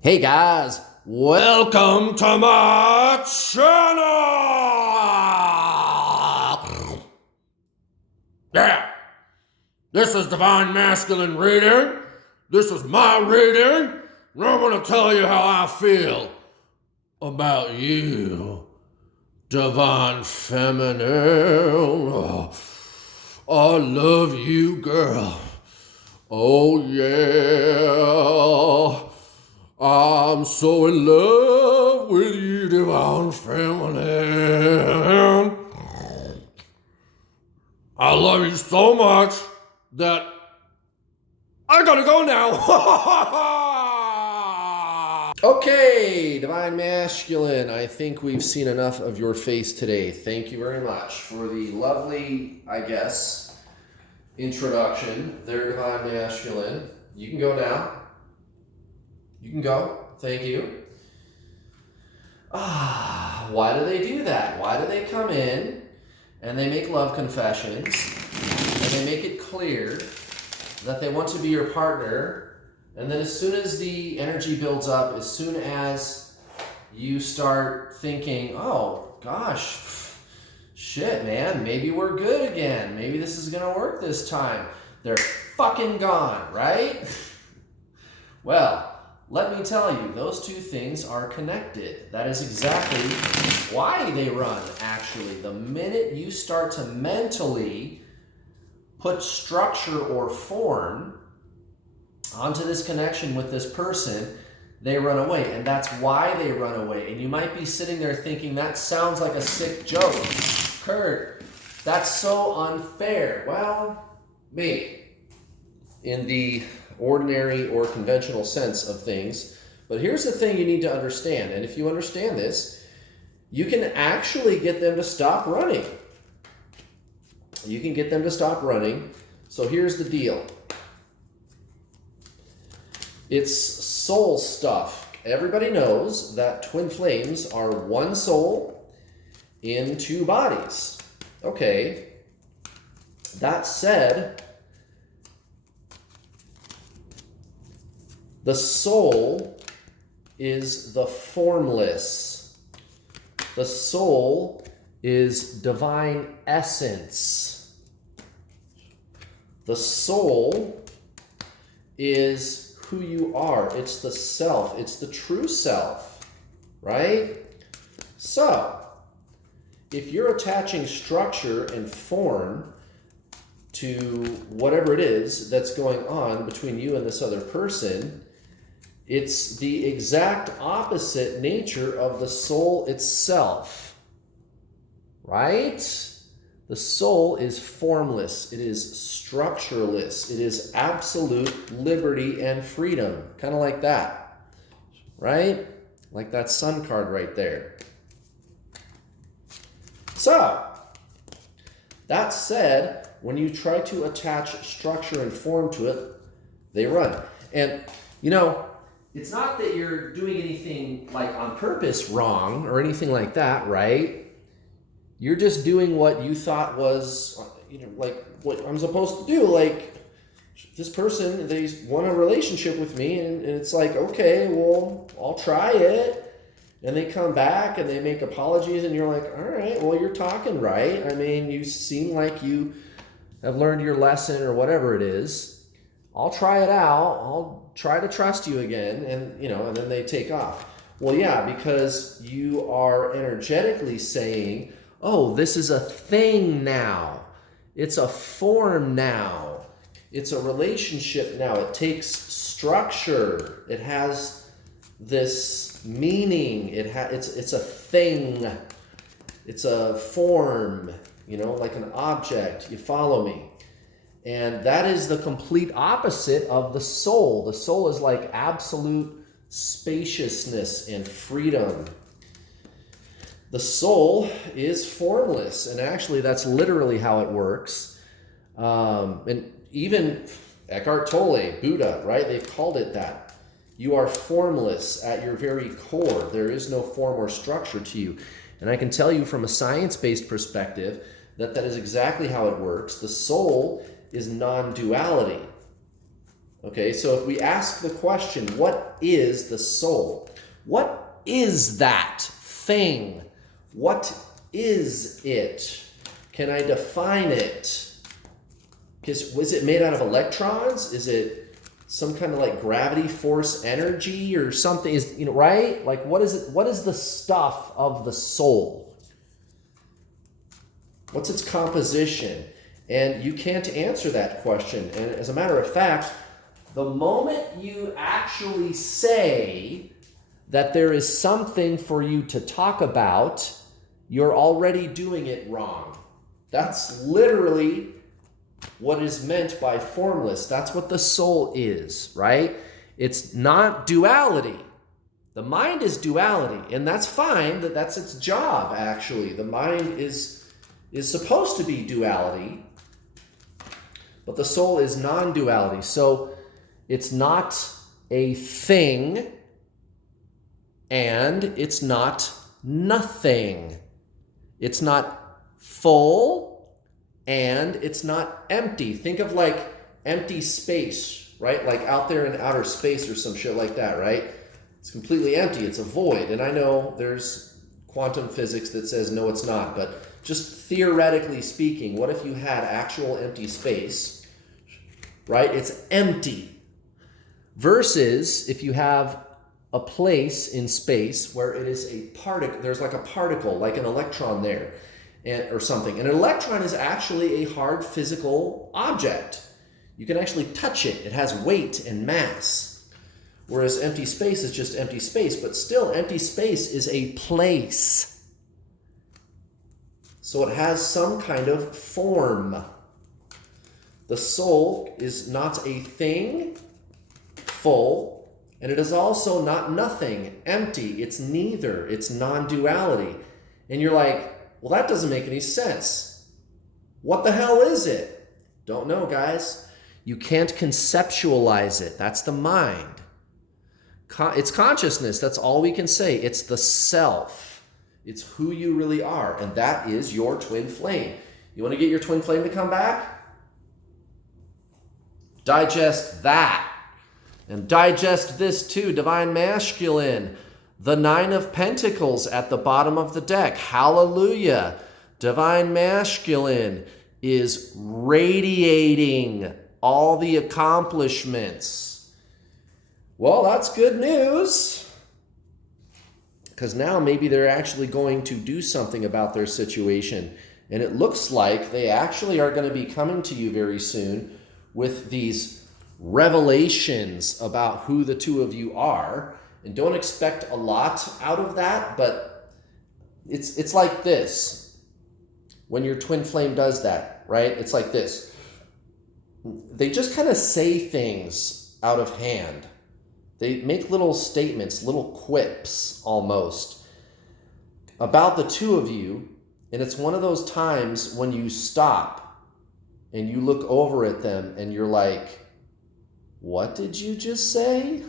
Hey guys, welcome to my channel! Yeah, this is Divine Masculine Reading. This is my reading. And I'm going to tell you how I feel about you, Divine Feminine. I love you, girl. Oh, yeah. I'm so in love with you, Divine Feminine. I love you so much that I gotta go now. Okay, Divine Masculine, I think we've seen enough of your face today. Thank you very much for the lovely, I guess, introduction. There, Divine Masculine. You can go now. You can go. Thank you. Why do they do that? Why do they come in and they make love confessions and they make it clear that they want to be your partner, and then as soon as the energy builds up, as soon as you start thinking, oh gosh, shit man, maybe we're good again, maybe this is gonna work this time, they're fucking gone, right? Well, let me tell you, those two things are connected. That is exactly why they run, actually. The minute you start to mentally put structure or form onto this connection with this person, they run away. And that's why they run away. And you might be sitting there thinking, that sounds like a sick joke. Kurt, that's so unfair. Well, maybe in the ordinary or conventional sense of things. But here's the thing you need to understand, and if you understand this, you can actually get them to stop running. You can get them to stop running. So here's the deal. It's soul stuff. Everybody knows that twin flames are one soul in two bodies. Okay. That said, the soul is the formless. The soul is divine essence. The soul is who you are. It's the self. It's the true self, right? So, if you're attaching structure and form to whatever it is that's going on between you and this other person, it's the exact opposite nature of the soul itself, right? The soul is formless. It is structureless. It is absolute liberty and freedom, kind of like that, right? Like that sun card right there. So, that said, when you try to attach structure and form to it, they run. And, you know, it's not that you're doing anything like on purpose wrong or anything like that, right? You're just doing what you thought was, like what I'm supposed to do. Like, this person, they want a relationship with me, and it's like, okay, well, I'll try it. And they come back and they make apologies, and you're like, all right, well, you're talking right. I mean, you seem like you have learned your lesson or whatever it is. I'll try it out. I'll try to trust you again. And, and then they take off. Well, yeah, because you are energetically saying, oh, this is a thing now. It's a form now. It's a relationship now. It takes structure. It has this meaning. It's a thing. It's a form, like an object. You follow me? And that is the complete opposite of the soul. The soul is like absolute spaciousness and freedom. The soul is formless, and actually that's literally how it works. And even Eckhart Tolle, Buddha, right? They've called it that. You are formless at your very core. There is no form or structure to you. And I can tell you from a science-based perspective that is exactly how it works. The soul is non-duality. Okay, so if we ask the question, what is the soul? What is that thing? What is it? Can I define it? Because was it made out of electrons? Is it some kind of like gravity force energy or something? Is, you know, right? Like what is it? What is the stuff of the soul? What's its composition? And you can't answer that question. And as a matter of fact, the moment you actually say that there is something for you to talk about, you're already doing it wrong. That's literally what is meant by formless. That's what the soul is, right? It's not duality. The mind is duality, and that's fine. That's its job, actually. The mind is supposed to be duality, but the soul is non-duality. So it's not a thing, and it's not nothing. It's not full, and it's not empty. Think of like empty space, right? Like out there in outer space or some shit like that, right? It's completely empty. It's a void. And I know there's quantum physics that says no, it's not. But just theoretically speaking, what if you had actual empty space, right? It's empty. Versus if you have a place in space where it is a particle, there's like a particle, like an electron there, or something. And an electron is actually a hard physical object. You can actually touch it. It has weight and mass. Whereas empty space is just empty space, but still empty space is a place. So it has some kind of form. The soul is not a thing, full, and it is also not nothing, empty. It's neither. It's non-duality. And you're like, well, that doesn't make any sense. What the hell is it? Don't know, guys. You can't conceptualize it. That's the mind. It's consciousness. That's all we can say. It's the self. It's who you really are. And that is your twin flame. You want to get your twin flame to come back? Digest that. And digest this too, divine masculine. The 9 of Pentacles at the bottom of the deck. Hallelujah. Divine masculine is radiating all the accomplishments. Well, that's good news. Because now maybe they're actually going to do something about their situation. And it looks like they actually are going to be coming to you very soon with these revelations about who the two of you are. And don't expect a lot out of that, but it's like this. When your twin flame does that, right? It's like this. They just kind of say things out of hand. They make little statements, little quips almost about the two of you. And it's one of those times when you stop and you look over at them and you're like, what did you just say?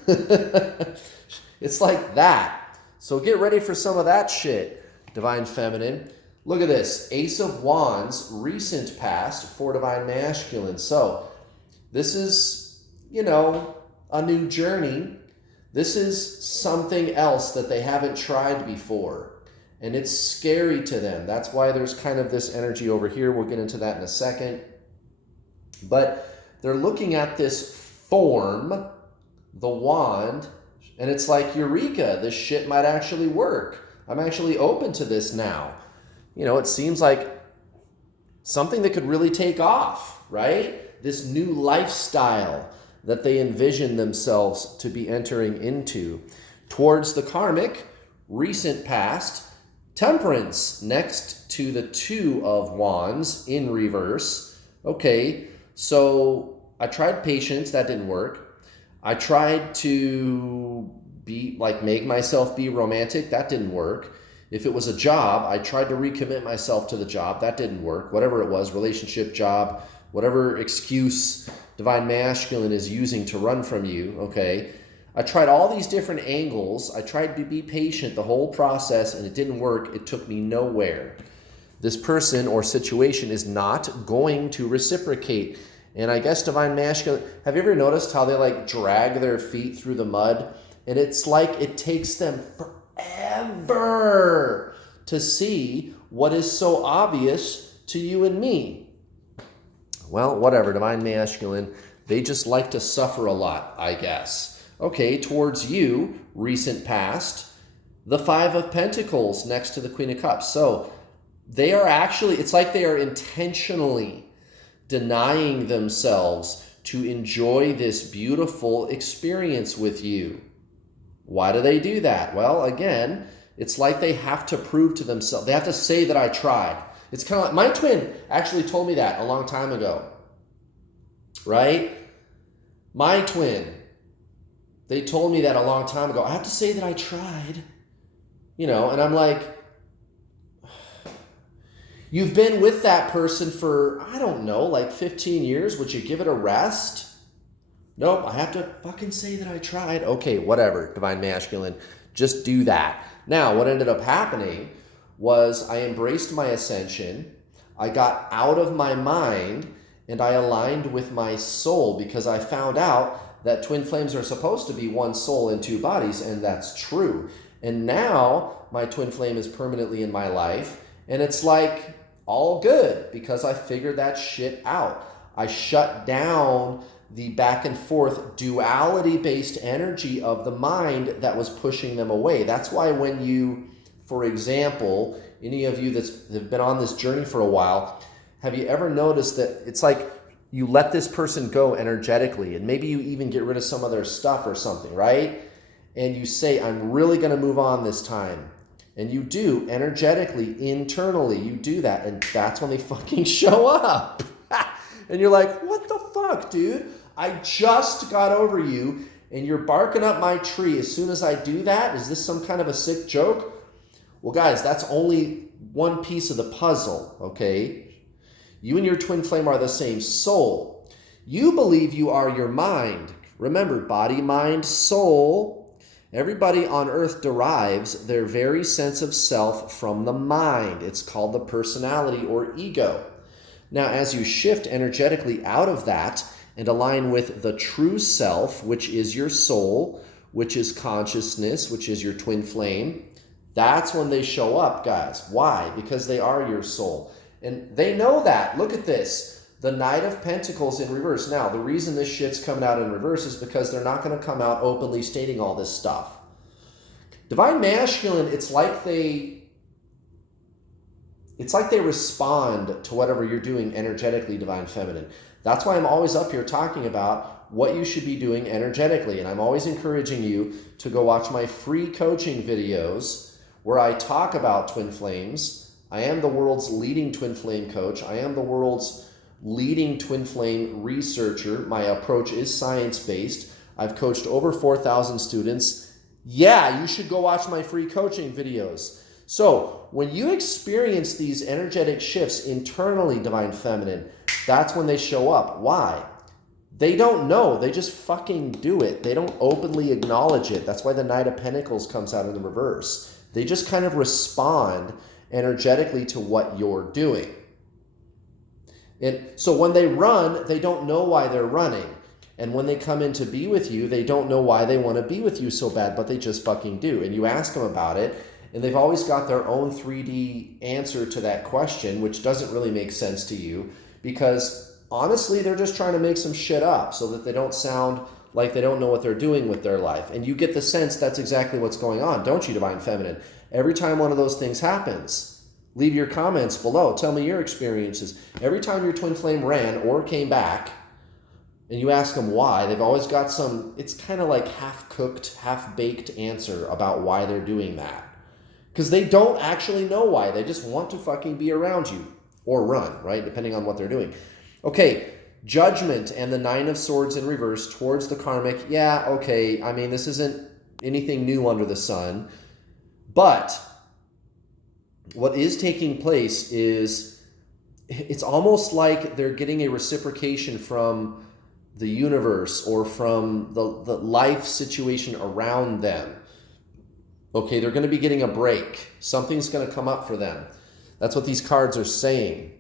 It's like that. So get ready for some of that shit, Divine Feminine. Look at this. Ace of Wands, recent past for Divine Masculine. So this is, a new journey. This is something else that they haven't tried before. And it's scary to them. That's why there's kind of this energy over here. We'll get into that in a second. But they're looking at this form, the wand, and it's like, eureka, this shit might actually work. I'm actually open to this now. It seems like something that could really take off, right? This new lifestyle that they envision themselves to be entering into. Towards the karmic, recent past, Temperance next to the 2 of Wands in reverse. Okay, so I tried patience, that didn't work. I tried to make myself be romantic, that didn't work. If it was a job, I tried to recommit myself to the job, that didn't work. Whatever it was, relationship, job, whatever excuse Divine Masculine is using to run from you, okay? I tried all these different angles. I tried to be patient the whole process, and it didn't work. It took me nowhere. This person or situation is not going to reciprocate. And I guess divine masculine, have you ever noticed how they like drag their feet through the mud? And it's like it takes them forever to see what is so obvious to you and me. Well, whatever, divine masculine, they just like to suffer a lot, I guess. Okay, towards you, recent past, the Five of Pentacles next to the Queen of Cups. So they are actually, it's like they are intentionally denying themselves to enjoy this beautiful experience with you. Why do they do that? Well, again, it's like they have to prove to themselves. They have to say that I tried. It's kind of like, my twin actually told me that a long time ago, right? My twin, they told me that a long time ago. I have to say that I tried, and I'm like, you've been with that person for, I don't know, like 15 years. Would you give it a rest? Nope, I have to fucking say that I tried. Okay, whatever, divine masculine. Just do that. Now, what ended up happening was I embraced my ascension. I got out of my mind and I aligned with my soul because I found out that twin flames are supposed to be one soul in two bodies, and that's true. And now my twin flame is permanently in my life, and it's like all good because I figured that shit out. I shut down the back and forth duality-based energy of the mind that was pushing them away. That's why when you, for example, any of you that have been on this journey for a while, have you ever noticed that it's like you let this person go energetically, and maybe you even get rid of some of their stuff or something, right? And you say, I'm really going to move on this time. And you do, energetically, internally, you do that, and that's when they fucking show up. And you're like, what the fuck, dude? I just got over you, and you're barking up my tree as soon as I do that? Is this some kind of a sick joke? Well, guys, that's only one piece of the puzzle, okay? You and your twin flame are the same soul. You believe you are your mind. Remember, body, mind, soul. Everybody on earth derives their very sense of self from the mind. It's called the personality or ego. Now, as you shift energetically out of that and align with the true self, which is your soul, which is consciousness, which is your twin flame, that's when they show up, guys. Why? Because they are your soul. And they know that. Look at this. The Knight of Pentacles in reverse. Now, the reason this shit's coming out in reverse is because they're not going to come out openly stating all this stuff. Divine Masculine, it's like they respond to whatever you're doing energetically, Divine Feminine. That's why I'm always up here talking about what you should be doing energetically. And I'm always encouraging you to go watch my free coaching videos where I talk about twin flames. I am the world's leading twin flame coach. I am the world's leading twin flame researcher. My approach is science-based. I've coached over 4,000 students. Yeah, you should go watch my free coaching videos. So when you experience these energetic shifts internally, Divine Feminine, that's when they show up. Why? They don't know. They just fucking do it. They don't openly acknowledge it. That's why the Knight of Pentacles comes out in the reverse. They just kind of respond energetically to what you're doing. And so when they run, they don't know why they're running. And when they come in to be with you, they don't know why they want to be with you so bad, but they just fucking do. And you ask them about it, and they've always got their own 3D answer to that question, which doesn't really make sense to you, because honestly, they're just trying to make some shit up so that they don't sound like they don't know what they're doing with their life. And you get the sense that's exactly what's going on, don't you, Divine Feminine? Every time one of those things happens, leave your comments below. Tell me your experiences. Every time your twin flame ran or came back, and you ask them why, they've always got some, it's kind of like half-cooked, half-baked answer about why they're doing that. Because they don't actually know why. They just want to fucking be around you. Or run, right? Depending on what they're doing. Okay, Judgment and the Nine of Swords in reverse towards the karmic. Yeah, okay. I mean, this isn't anything new under the sun. But what is taking place is it's almost like they're getting a reciprocation from the universe or from the life situation around them. Okay, they're going to be getting a break. Something's going to come up for them. That's what these cards are saying.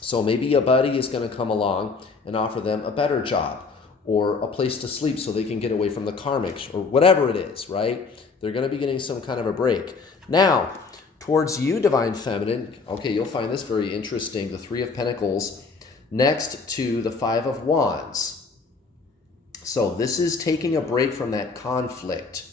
So maybe a buddy is going to come along and offer them a better job or a place to sleep so they can get away from the karmics or whatever it is, right? They're going to be getting some kind of a break. Now, towards you, Divine Feminine, okay, you'll find this very interesting. The Three of Pentacles next to the Five of Wands. So this is taking a break from that conflict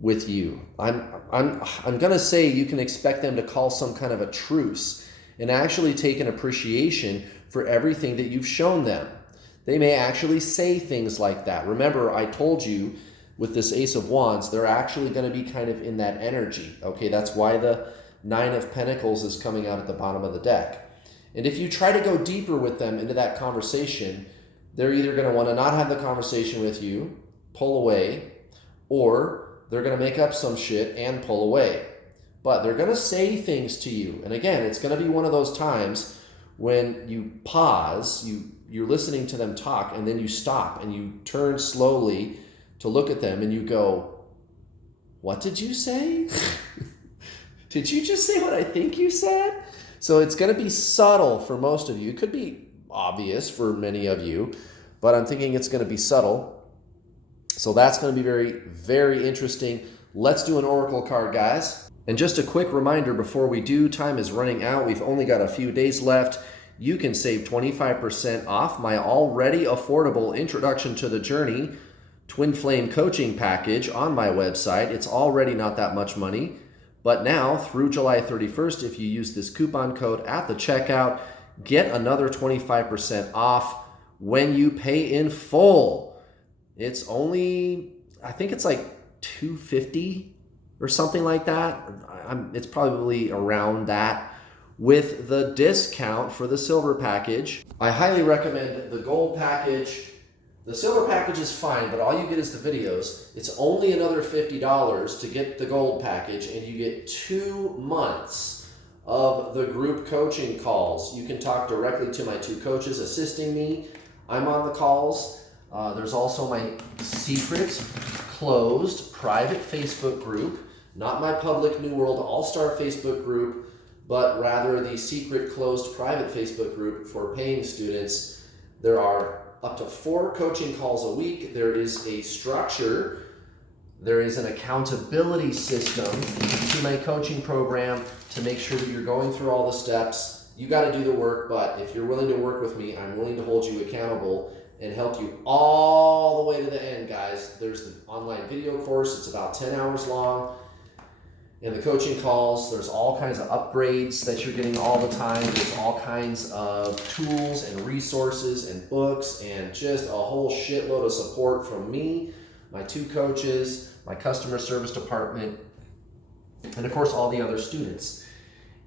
with you. I'm going to say you can expect them to call some kind of a truce and actually take an appreciation for everything that you've shown them. They may actually say things like that. Remember, I told you with this Ace of Wands, they're actually going to be kind of in that energy. Okay, that's why the Nine of Pentacles is coming out at the bottom of the deck. And if you try to go deeper with them into that conversation, they're either going to want to not have the conversation with you, pull away, or they're going to make up some shit and pull away. But they're going to say things to you. And again, it's going to be one of those times when you pause, you're listening to them talk, and then you stop and you turn slowly to look at them and you go, what did you say? Did you just say what I think you said? So it's going to be subtle for most of you. It could be obvious for many of you, but I'm thinking it's going to be subtle. So that's going to be very, very interesting. Let's do an oracle card, guys. And just a quick reminder before we do, time is running out. We've only got a few days left. You can save 25% off my already affordable Introduction to the Journey Twin Flame Coaching Package on my website. It's already not that much money, but now through July 31st, if you use this coupon code at the checkout, get another 25% off when you pay in full. It's only, I think it's like $250 or something like that. It's probably around that with the discount for the silver package. I highly recommend the gold package. The silver package is fine, but all you get is the videos. It's only another $50 to get the gold package, and you get 2 months of the group coaching calls. You can talk directly to my 2 coaches assisting me. I'm on the calls. There's also my secret, closed, private Facebook group, not my public New World All-Star Facebook group, but rather the secret, closed, private Facebook group for paying students. There are up to 4 coaching calls a week. There is a structure. There is an accountability system to my coaching program to make sure that you're going through all the steps. You got to do the work, but if you're willing to work with me, I'm willing to hold you accountable and help you all the way to the end, guys. There's the online video course. It's about 10 hours long. In the coaching calls, there's all kinds of upgrades that you're getting all the time. There's all kinds of tools and resources and books and just a whole shitload of support from me, my 2 coaches, my customer service department, and of course all the other students.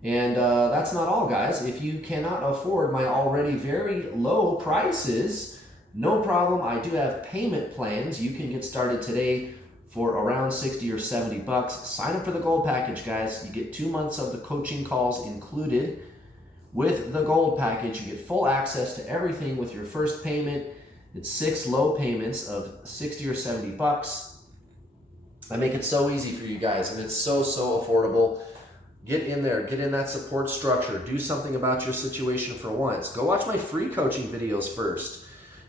And that's not all, guys. If you cannot afford my already very low prices, no problem. I do have payment plans. You can get started today for around 60 or 70 bucks. Sign up for the gold package, guys. You get 2 months of the coaching calls included. With the gold package, you get full access to everything with your first payment. It's 6 low payments of 60 or 70 bucks. I make it so easy for you guys, and it's so affordable. Get in there, get in that support structure. Do something about your situation for once. Go watch my free coaching videos first.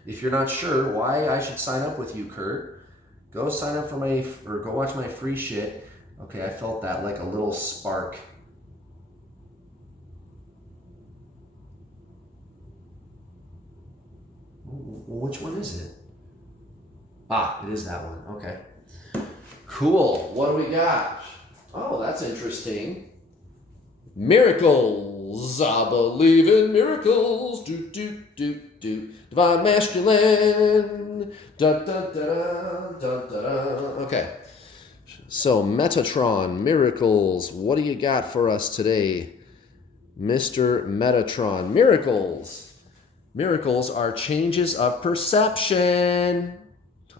If you're not sure why I should sign up with you, Kurt, go sign up for go watch my free shit. Okay, I felt that like a little spark. Which one is it? Ah, it is that one. Okay. Cool. What do we got? Oh, that's interesting. Miracles. I believe in miracles. Do, do, do, do. Divine masculine. Da, da, da, da, da, da. Okay. So, Metatron, miracles. What do you got for us today, Mr. Metatron? Miracles. Miracles are changes of perception.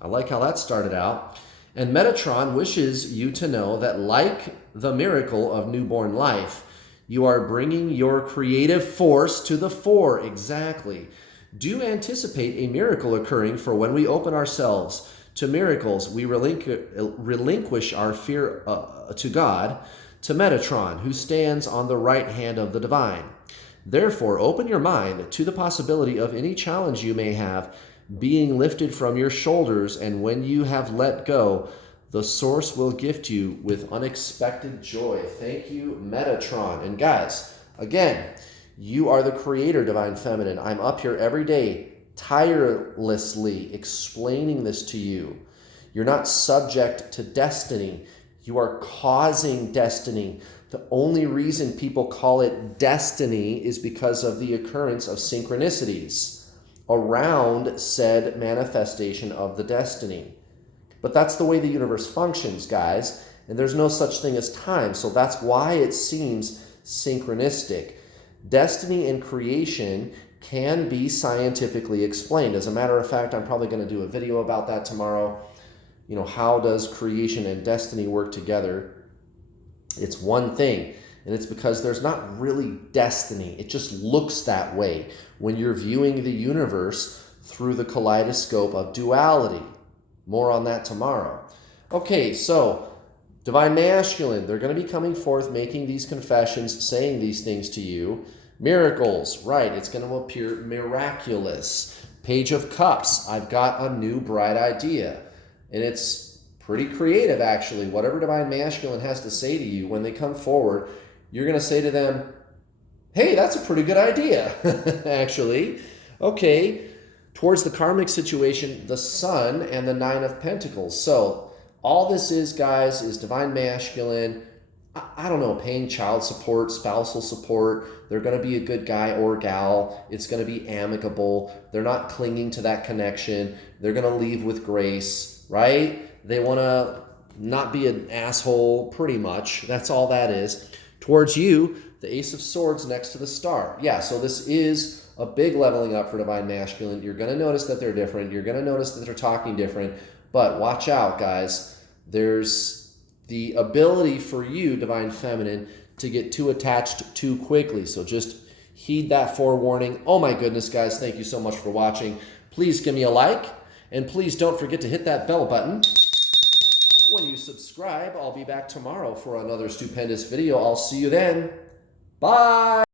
I like how that started out. And Metatron wishes you to know that, like the miracle of newborn life, you are bringing your creative force to the fore. Exactly. Do anticipate a miracle occurring, for when we open ourselves to miracles, we relinquish our fear to God, to Metatron, who stands on the right hand of the divine. Therefore, open your mind to the possibility of any challenge you may have being lifted from your shoulders, and when you have let go, the source will gift you with unexpected joy. Thank you, Metatron. And guys, again, you are the creator, Divine Feminine. I'm up here every day, tirelessly explaining this to you. You're not subject to destiny. You are causing destiny. The only reason people call it destiny is because of the occurrence of synchronicities around said manifestation of the destiny. But that's the way the universe functions, guys, and there's no such thing as time, so that's why it seems synchronistic. Destiny and creation can be scientifically explained. As a matter of fact, I'm probably going to do a video about that tomorrow. You know, how does creation and destiny work together? It's one thing, and it's because there's not really destiny. It just looks that way when you're viewing the universe through the kaleidoscope of duality. More on that tomorrow. Okay, so Divine Masculine, they're going to be coming forth, making these confessions, saying these things to you. Miracles, right, it's going to appear miraculous. Page of Cups, I've got a new bright idea. And it's pretty creative, actually. Whatever Divine Masculine has to say to you, when they come forward, you're going to say to them, hey, that's a pretty good idea, actually. Okay, towards the karmic situation, the Sun and the Nine of Pentacles. So all this is, guys, is Divine Masculine, I don't know, paying child support, spousal support. They're going to be a good guy or gal. It's going to be amicable. They're not clinging to that connection. They're going to leave with grace, right? They want to not be an asshole, pretty much. That's all that is. Towards you, the Ace of Swords next to the Star. Yeah, so this is a big leveling up for Divine Masculine. You're going to notice that they're different. You're going to notice that they're talking different. But watch out, guys. There's the ability for you, Divine Feminine, to get too attached too quickly. So just heed that forewarning. Oh my goodness, guys, thank you so much for watching. Please give me a like, and please don't forget to hit that bell button. When you subscribe, I'll be back tomorrow for another stupendous video. I'll see you then. Bye!